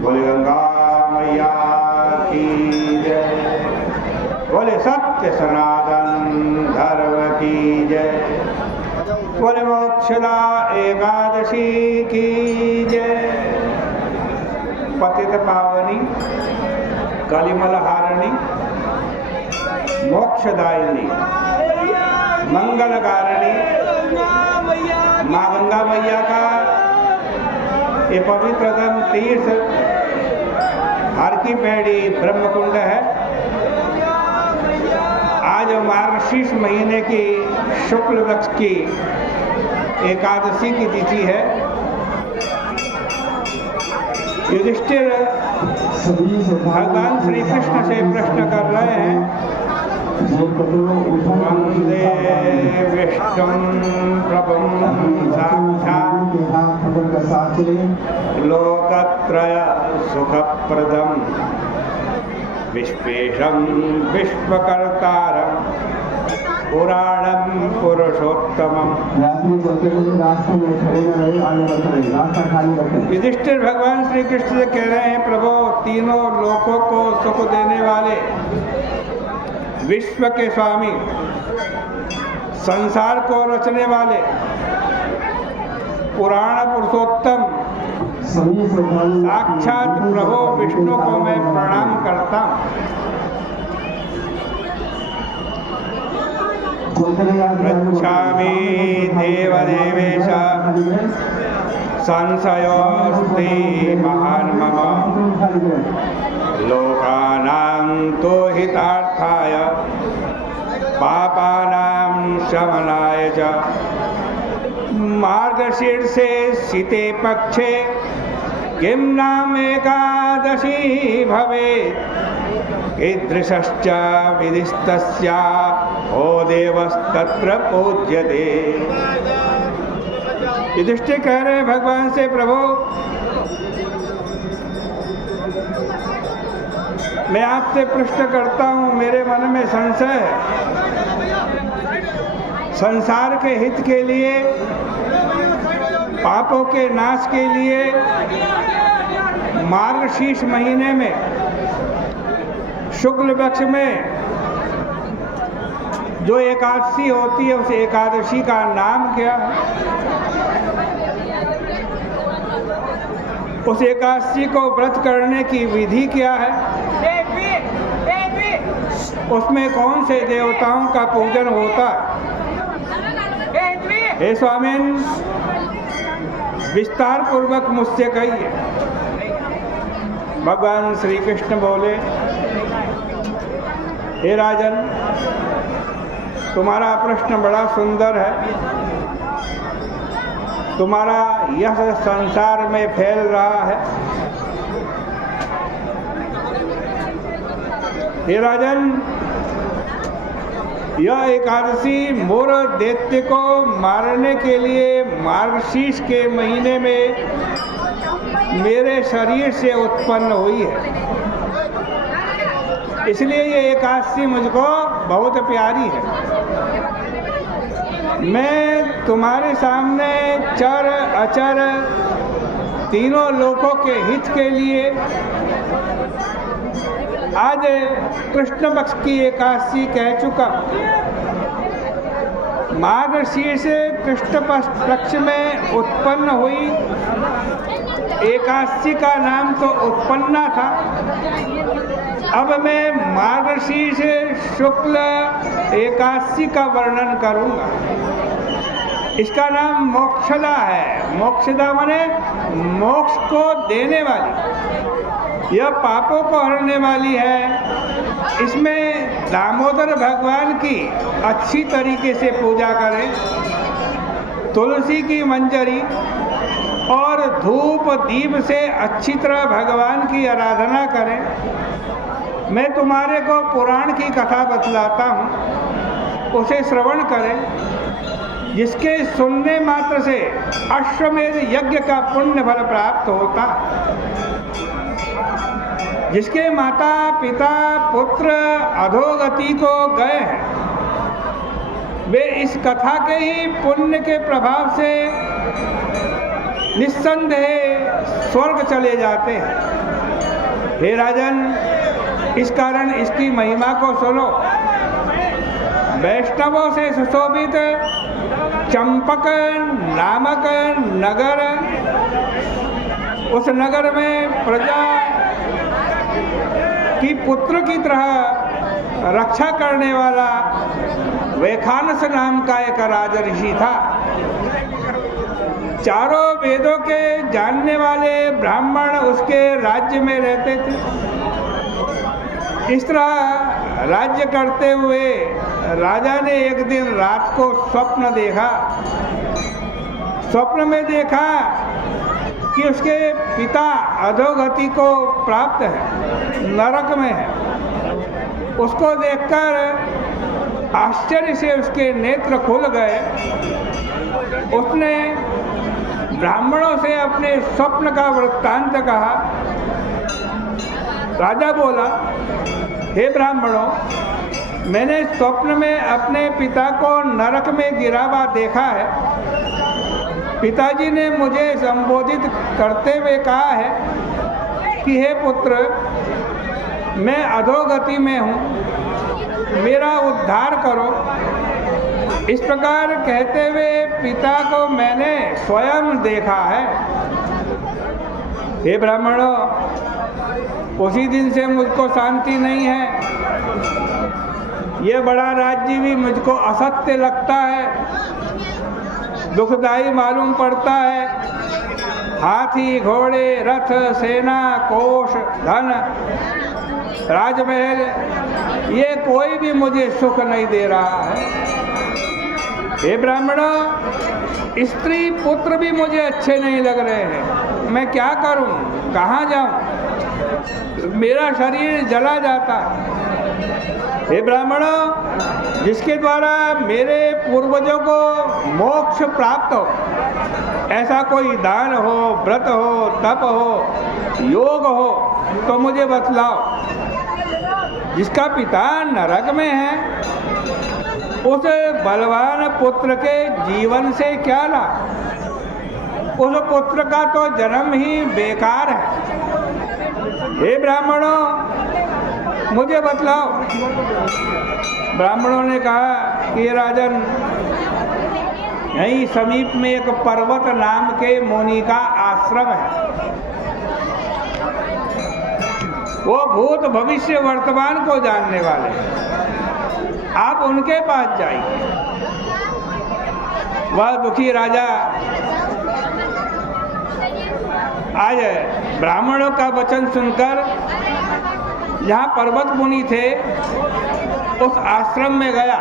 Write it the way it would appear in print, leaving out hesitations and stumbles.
बोले गंगा मैया की जय। बोले सत्य सनातन धर्म की जय। बोले मोक्षदा एकादशी की जय। पतित पावनी कलिमल हारिणी मोक्षदायिनी मंगलकारिणी माँ गंगा मैया का ये पवित्रतम तीर्थ हर की पैड़ी ब्रह्मकुंड है। आज मार्गशीर्ष महीने की शुक्ल पक्ष की एकादशी की तिथि है। युधिष्ठिर भगवान श्री कृष्ण से प्रश्न कर रहे हैं, वंदे विष्णुं प्रभुं साक्षात् लोकत्रय सुखप्रदं विश्वेशं विश्वकर्तारं पुराणं पुरुषोत्तमम्। युधिष्ठिर भगवान श्री कृष्ण से कह रहे हैं, प्रभु तीनों लोकों को सुख देने वाले, विश्व के स्वामी, संसार को रचने वाले, पुराण पुरुषोत्तम साक्षात प्रभु विष्णु को मैं प्रणाम करता हूँ। पृच्छामि देवदेवेश संशयोऽस्ति महान् मम लोकानां तो हितार्थाय पापानां शमनाय च। मार्गशीर्षे शीते पक्षे किं नाम एकादशी भवेत् कीदृशश्च विधिस्तस्या ओ देवस्तत्र पूज्यते। युधिष्ठिर कह रहे हैं भगवान से, प्रभु मैं आपसे प्रश्न करता हूँ, मेरे मन में संशय है। संसार के हित के लिए, पापों के नाश के लिए मार्गशीर्ष महीने में शुक्ल पक्ष में जो एकादशी होती है, उस एकादशी का नाम क्या है? उस एकादशी को व्रत करने की विधि क्या है? उसमें कौन से देवताओं का पूजन होता है? हे स्वामीन, विस्तार पूर्वक मुझसे कहिए। भगवान श्री कृष्ण बोले, हे राजन, तुम्हारा प्रश्न बड़ा सुंदर है। तुम्हारा यह संसार में फैल रहा है। हे राजन, यह एकादशी मोर दैत्य को मारने के लिए मार्गशीर्ष के महीने में मेरे शरीर से उत्पन्न हुई है। इसलिए ये एकादशी मुझको बहुत प्यारी है। मैं तुम्हारे सामने चर अचर तीनों लोकों के हित के लिए आज कृष्ण पक्ष की एकादशी कह चुका। मार्गशीर्ष कृष्ण पक्ष में उत्पन्न हुई एकादशी का नाम तो उत्पन्ना था। अब मैं मार्गशीर्ष शुक्ल एकादशी का वर्णन करूंगा। इसका नाम मोक्षदा है। मोक्षदा माने मोक्ष को देने वाली, यह पापों को हरने वाली है। इसमें दामोदर भगवान की अच्छी तरीके से पूजा करें, तुलसी की मंजरी और धूप दीप से अच्छी तरह भगवान की आराधना करें। मैं तुम्हारे को पुराण की कथा बतलाता हूँ, उसे श्रवण करें, जिसके सुनने मात्र से अश्वमेध यज्ञ का पुण्य फल प्राप्त होता। जिसके माता पिता पुत्र अधोगति को गए हैं, वे इस कथा के ही पुण्य के प्रभाव से निस्संदेह स्वर्ग चले जाते हैं। हे राजन, इस कारण इसकी महिमा को सुनो। वैष्णवों से सुशोभित चंपक नामक नगर, उस नगर में प्रजा की पुत्र की तरह रक्षा करने वाला वैखानस नाम का एक राज ऋषि था। चारों वेदों के जानने वाले ब्राह्मण उसके राज्य में रहते थे। इस तरह राज्य करते हुए राजा ने एक दिन रात को स्वप्न देखा। स्वप्न में देखा कि उसके पिता अधोगति को प्राप्त है, नरक में है। उसको देखकर आश्चर्य से उसके नेत्र खुल गए। उसने ब्राह्मणों से अपने स्वप्न का वृत्तांत कहा। राजा बोला, हे ब्राह्मणों, मैंने स्वप्न में अपने पिता को नरक में गिरा हुआ देखा है। पिताजी ने मुझे संबोधित करते हुए कहा है कि हे पुत्र, मैं अधोगति में हूँ, मेरा उद्धार करो। इस प्रकार कहते हुए पिता को मैंने स्वयं देखा है। हे ब्राह्मणों, उसी दिन से मुझको शांति नहीं है। ये बड़ा राज्य भी मुझको असत्य लगता है, दुखदायी मालूम पड़ता है। हाथी, घोड़े, रथ, सेना, कोष, धन, राजमहल, ये कोई भी मुझे सुख नहीं दे रहा है। हे ब्राह्मणों, स्त्री पुत्र भी मुझे अच्छे नहीं लग रहे हैं। मैं क्या करूं, कहाँ जाऊं? मेरा शरीर जला जाता है। हे ब्राह्मणों, जिसके द्वारा मेरे पूर्वजों को मोक्ष प्राप्त हो, ऐसा कोई दान हो, व्रत हो, तप हो, योग हो, तो मुझे बतलाओ। जिसका पिता नरक में है, उस बलवान पुत्र के जीवन से क्या लाभ? उस पुत्र का तो जन्म ही बेकार है। हे ब्राह्मणों, मुझे बतलाओ। ब्राह्मणों ने कहा कि राजन, यहीं समीप में एक पर्वत नाम के मुनि का आश्रम है। वो भूत भविष्य वर्तमान को जानने वाले हैं। आप उनके पास जाइए। वह दुखी राजा आज ब्राह्मणों का वचन सुनकर जहाँ पर्वत मुनि थे, उस आश्रम में गया।